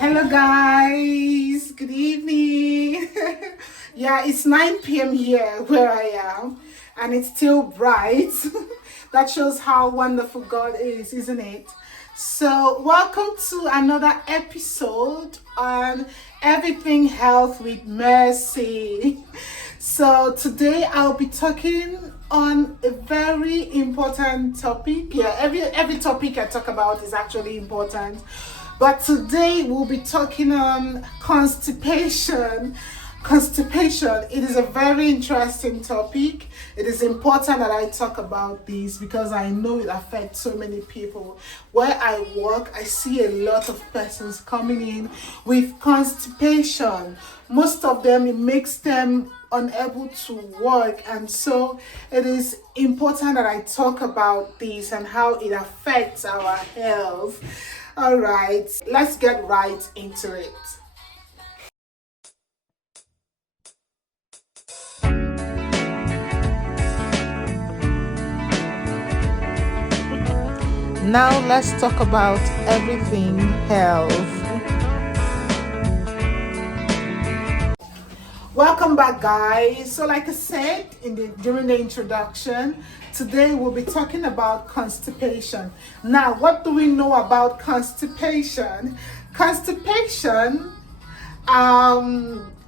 Hello guys, good evening. Yeah, it's 9 p.m. here where I am and it's still bright. That shows how wonderful God is, isn't it? So welcome to another episode on Everything Health with Mercy. So today I'll be talking on a very important topic. Yeah, every topic I talk about is actually important. But today we'll be talking on constipation. Constipation, it is a very interesting topic. It is important that I talk about this because I know it affects so many people. Where I work, I see a lot of persons coming in with constipation. Most of them, it makes them unable to work, and so it is important that I talk about this and how it affects our health. All right, let's get right into it. Now let's talk about everything health. Welcome back, guys. So like I said during the introduction, today we'll be talking about constipation. Now, what do we know about constipation? Constipation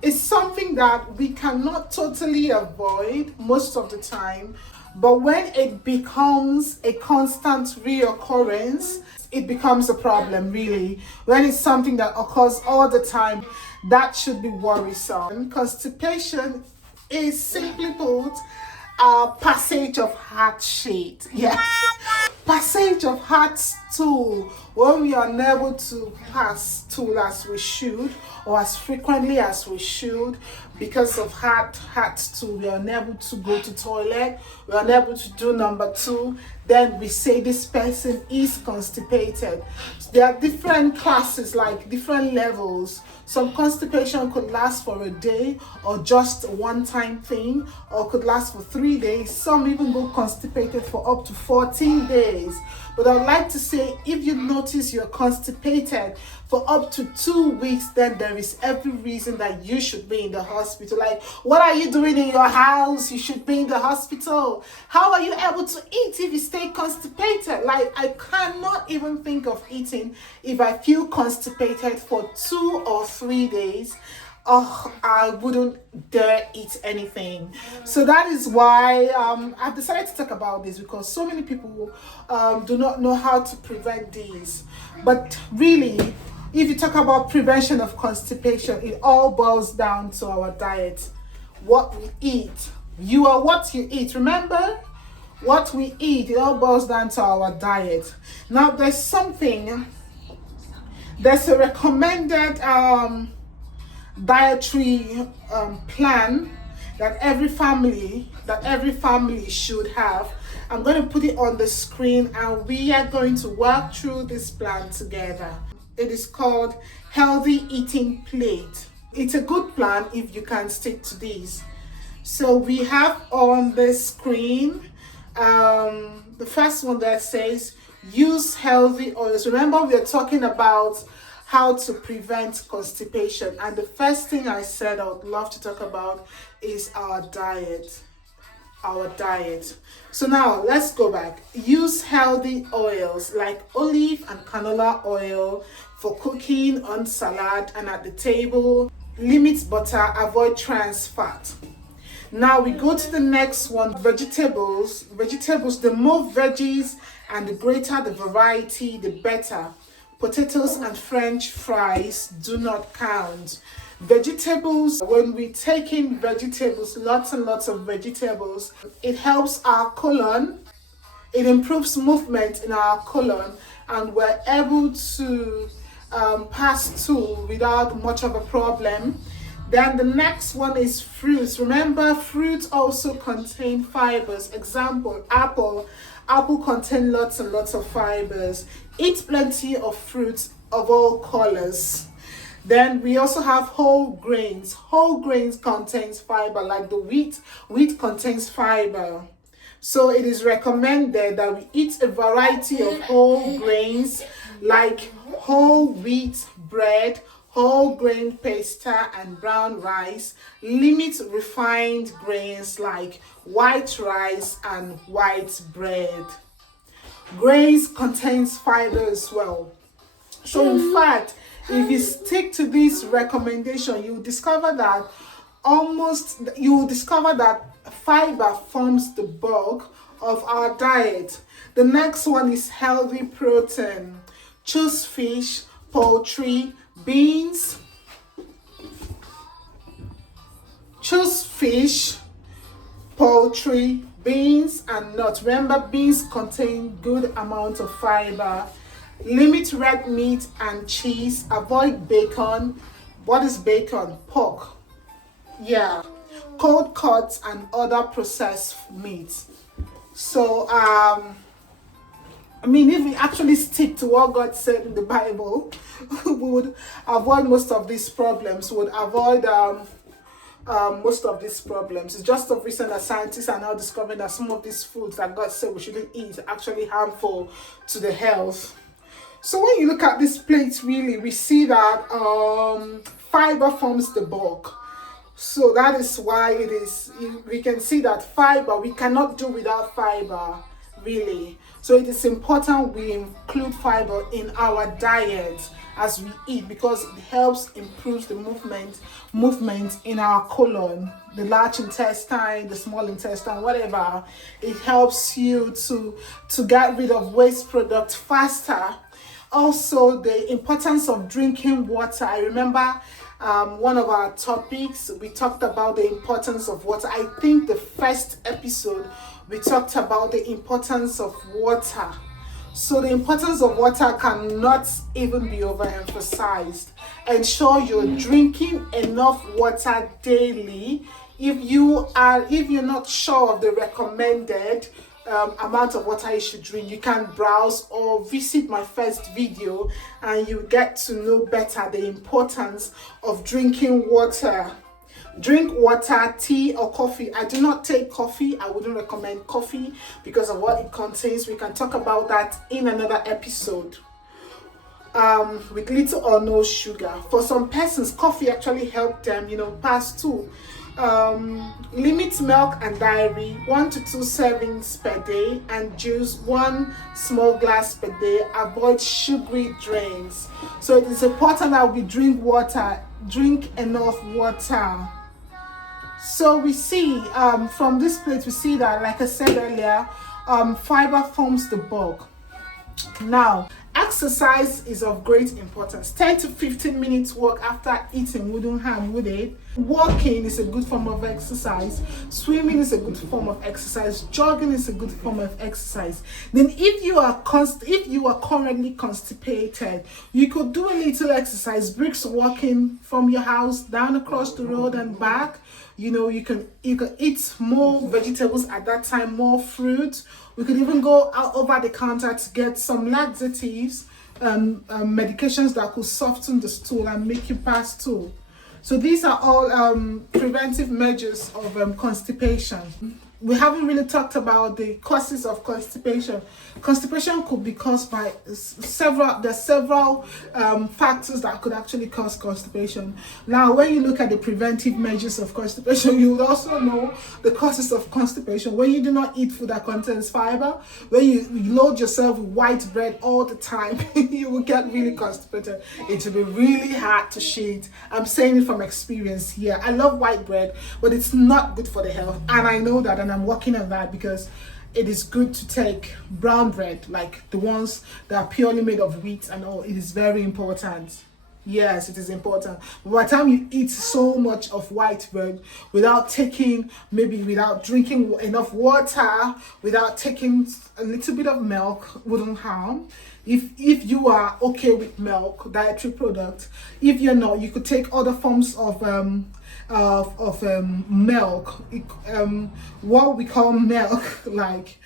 is something that we cannot totally avoid most of the time, but when it becomes a constant reoccurrence, it becomes a problem, really. When it's something that occurs all the time, that should be worrisome. Constipation is, simply put, passage of heart shit. Yeah. Passage of heart stool, when we are unable to pass stool as we should or as frequently as we should because of heart stool. We are unable to go to toilet, we are unable to do number two, then we say this person is constipated. So there are different classes, like different levels. Some constipation could last for a day or just a one-time thing, or could last for 3 days. Some even go constipated for up to 14 days. But I'd like to say, if you notice you're constipated for up to 2 weeks, then there is every reason that you should be in the hospital. Like, what are you doing in your house? You should be in the hospital. How are you able to eat if you stay constipated? Like, I cannot even think of eating if I feel constipated for 2 or 3 days. Oh, I wouldn't dare eat anything. So that is why I've decided to talk about this, because so many people do not know how to prevent these. But really, if you talk about prevention of constipation, it all boils down to our diet. What we eat. You are what you eat. Remember? What we eat, it all boils down to our diet. Now, there's a recommended dietary plan that every family should have. I'm going to put it on the screen and we are going to work through this plan together. It is called Healthy Eating Plate. It's a good plan if you can stick to these. So we have on the screen the first one that says use healthy oils. Remember, we are talking about how to prevent constipation, and the first thing I said I would love to talk about is our diet. So now let's go back. Use healthy oils like olive and canola oil for cooking, on salad, and at the table. Limit butter, avoid trans fat. Now we go to the next one. Vegetables, the more veggies and the greater the variety, the better. Potatoes and French fries do not count. Vegetables, when we take in vegetables, lots and lots of vegetables, it helps our colon, it improves movement in our colon, and we're able to pass stool without much of a problem. Then the next one is fruits. Remember, fruits also contain fibers. Example, apple. Apple contains lots and lots of fibers. Eat plenty of fruits of all colors. Then we also have whole grains. Whole grains contains fiber, like the wheat. Wheat contains fiber. So it is recommended that we eat a variety of whole grains like whole wheat bread, whole grain pasta and brown rice. Limit refined grains like white rice and white bread. Grains contains fiber as well. So in fact, if you stick to this recommendation, you will discover that fiber forms the bulk of our diet. The next one is healthy protein. Choose fish, poultry, beans. Choose fish, poultry, beans, and nuts. Remember, beans contain good amount of fiber. Limit red meat and cheese. Avoid bacon. What is bacon? Pork. Yeah. Cold cuts and other processed meats. So if we actually stick to what God said in the Bible, we would avoid most of these problems. We would avoid most of these problems. It's just of recent that scientists are now discovering that some of these foods that God said we shouldn't eat are actually harmful to the health. So when you look at this plate, really, we see that fiber forms the bulk. So that is why we can see that fiber, we cannot do without fiber, really. So it is important we include fiber in our diet as we eat, because it helps improve the movement in our colon, the large intestine, the small intestine, whatever. It helps you to get rid of waste products faster. Also, the importance of drinking water. I remember one of our topics, we talked about the importance of water. I think the first episode, we talked about the importance of water. So the importance of water cannot even be overemphasized. Ensure you're drinking enough water daily. If you're not sure of the recommended amount of water you should drink, you can browse or visit my first video and you get to know better the importance of drinking water. Drink water, tea or coffee. I do not take coffee. I wouldn't recommend coffee because of what it contains. We can talk about that in another episode. With little or no sugar. For some persons, coffee actually helps them, pass too. Limit milk and dairy, 1 to 2 servings per day, and juice 1 small glass per day. Avoid sugary drinks. So it is important that we drink water, drink enough water. So we see from this plate, we see that, like I said earlier, fiber forms the bulk. Now, exercise is of great importance. 10 to 15 minutes walk after eating wouldn't harm, would it? Walking is a good form of exercise. Swimming is a good form of exercise. Jogging is a good form of exercise. Then if you are currently constipated, you could do a little exercise, brisk walking from your house down across the road and back. You can eat more vegetables at that time, more fruit. We could even go out over the counter to get some laxatives, medications that could soften the stool and make you pass stool. So these are all preventive measures of constipation. We haven't really talked about the causes of constipation. Constipation could be caused by several factors that could actually cause constipation. Now, when you look at the preventive measures of constipation, you will also know the causes of constipation. When you do not eat food that contains fiber, when you load yourself with white bread all the time, you will get really constipated. It will be really hard to shit. I'm saying it from experience here. I love white bread, but it's not good for the health, and I know that, and I'm working on that, because it is good to take brown bread, like the ones that are purely made of wheat and all. It is very important. Yes, it is important. But by the time you eat so much of white bread without drinking enough water, without taking a little bit of milk, wouldn't harm. If you are okay with milk, dietary product, if you're not, you could take other forms of milk, what we call milk, like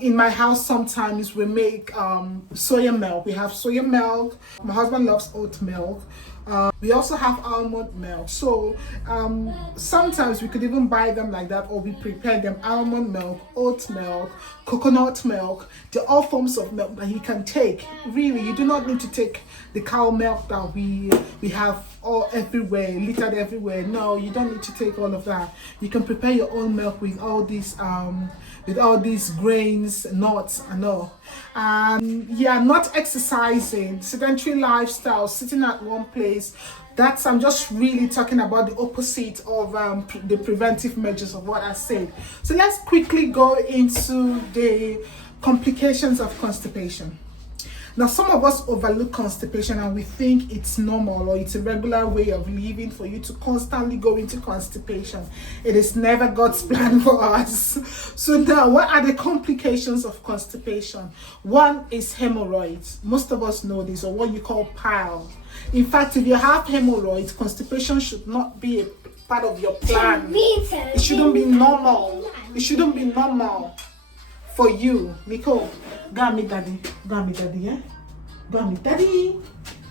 In my house, sometimes we make soya milk. We have soya milk. My husband loves oat milk. We also have almond milk. So sometimes we could even buy them like that, or we prepare them: almond milk, oat milk, coconut milk. They're all forms of milk that you can take. Really, you do not need to take the cow milk that we have all everywhere, littered everywhere. No, you don't need to take all of that. You can prepare your own milk with all these grains, nuts and all. And yeah, not exercising, sedentary lifestyle, sitting at one place. That's, I'm just really talking about the opposite of the preventive measures of what I said. So let's quickly go into the complications of constipation. Now, some of us overlook constipation and we think it's normal or it's a regular way of living for you to constantly go into constipation. It is never God's plan for us. So now, what are the complications of constipation? One is hemorrhoids. Most of us know this, or what you call piles. In fact, if you have hemorrhoids, constipation should not be a part of your plan. It shouldn't be normal. It shouldn't be normal for you. Nicole, go and meet daddy. Go and meet daddy, yeah? Go and meet daddy.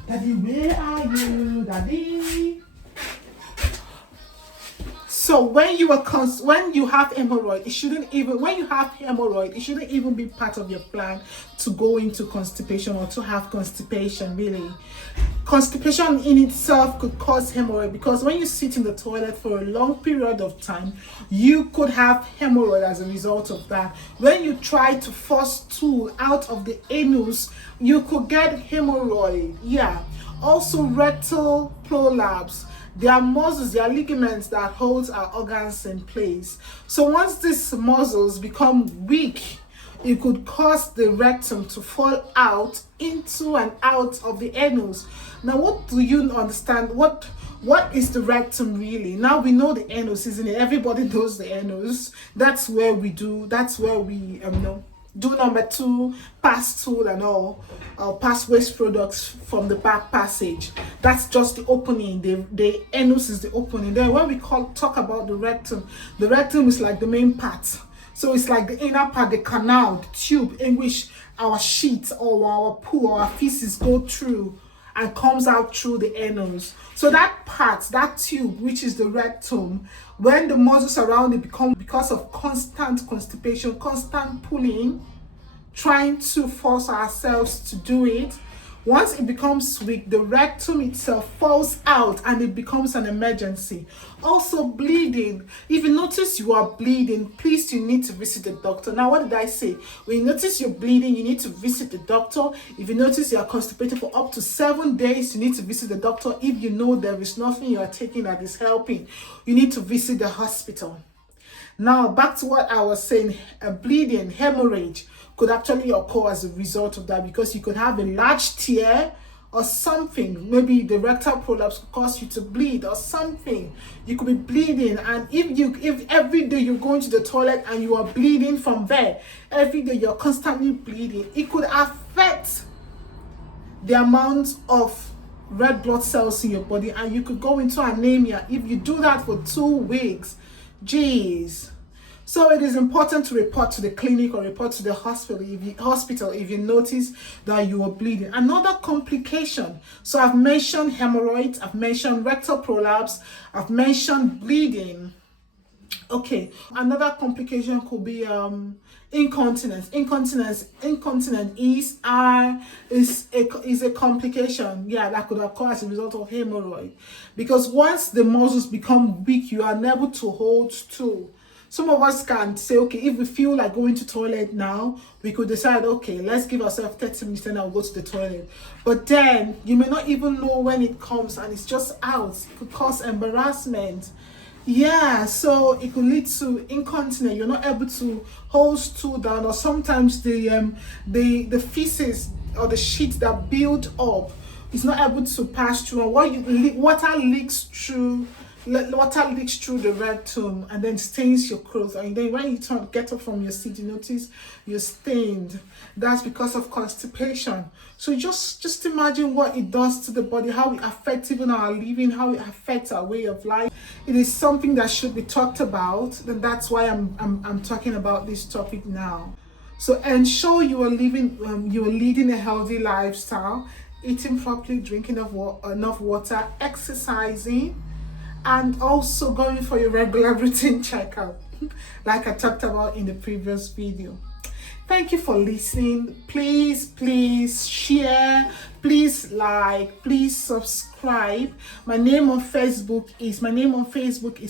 Daddy, where are you, daddy? So when you have hemorrhoid, it shouldn't even be part of your plan to go into constipation or to have constipation, really. Constipation in itself could cause hemorrhoid, because when you sit in the toilet for a long period of time, you could have hemorrhoid as a result of that. When you try to force stool out of the anus, you could get hemorrhoid. Yeah. Also, rectal prolapse. There are muscles, there are ligaments that hold our organs in place. So once these muscles become weak, it could cause the rectum to fall out into and out of the anus. Now, what do you understand? What is the rectum really? Now we know the anus, isn't it? Everybody knows the anus. That's where we do number 2, pass stool and all, pass waste products from the back passage. That's just the opening. The anus is the opening. Then when we talk about the rectum is like the main part. So it's like the inner part, the canal, the tube in which our shit or our poo or our feces go through and comes out through the anus. So that part, that tube, which is the rectum, when the muscles around it become, because of constant constipation, constant pulling, trying to force ourselves to do it, once it becomes weak, the rectum itself falls out and it becomes an emergency. Also, bleeding. If you notice you are bleeding, please, you need to visit the doctor. Now, what did I say? When you notice you're bleeding, you need to visit the doctor. If you notice you are constipated for up to 7 days, you need to visit the doctor. If you know there is nothing you are taking that is helping, you need to visit the hospital. Now, back to what I was saying, bleeding, hemorrhage could actually occur as a result of that, because you could have a large tear or something. Maybe the rectal prolapse could cause you to bleed or something. You could be bleeding, and if every day you're going to the toilet and you are bleeding from there, every day you're constantly bleeding, it could affect the amount of red blood cells in your body, and you could go into anemia if you do that for 2 weeks. Jeez. So it is important to report to the clinic or report to the hospital if you notice that you are bleeding. Another complication. So I've mentioned hemorrhoids, I've mentioned rectal prolapse, I've mentioned bleeding. Okay, another complication could be incontinence. Incontinence is a complication, yeah, that could occur as a result of hemorrhoid. Because once the muscles become weak, you are unable to hold stool. Some of us can say, okay, if we feel like going to toilet now, we could decide, okay, let's give ourselves 30 minutes and I'll go to the toilet. But then you may not even know when it comes and it's just out. It could cause embarrassment. Yeah, so it could lead to incontinence. You're not able to hold stool down, or sometimes the feces or the shit that build up is not able to pass through, and water leaks through the rectum and then stains your clothes, and then when you get up from your seat, you notice you're stained. That's because of constipation. So just imagine what it does to the body, how it affects even our living, how it affects our way of life. It is something that should be talked about, and that's why I'm talking about this topic now. So ensure you are leading a healthy lifestyle, eating properly, drinking enough water, exercising, and also going for your regular routine checkup, like I talked about in the previous video. Thank you for listening. Please share, please like, please subscribe. My name on Facebook is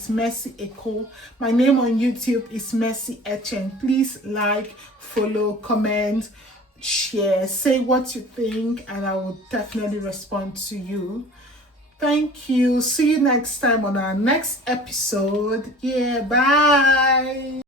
Mercy Echo. My name on YouTube is Mercy Etchen. Please like, follow, comment, share, say what you think, and I will definitely respond to you. Thank you. See you next time on our next episode. Yeah, bye.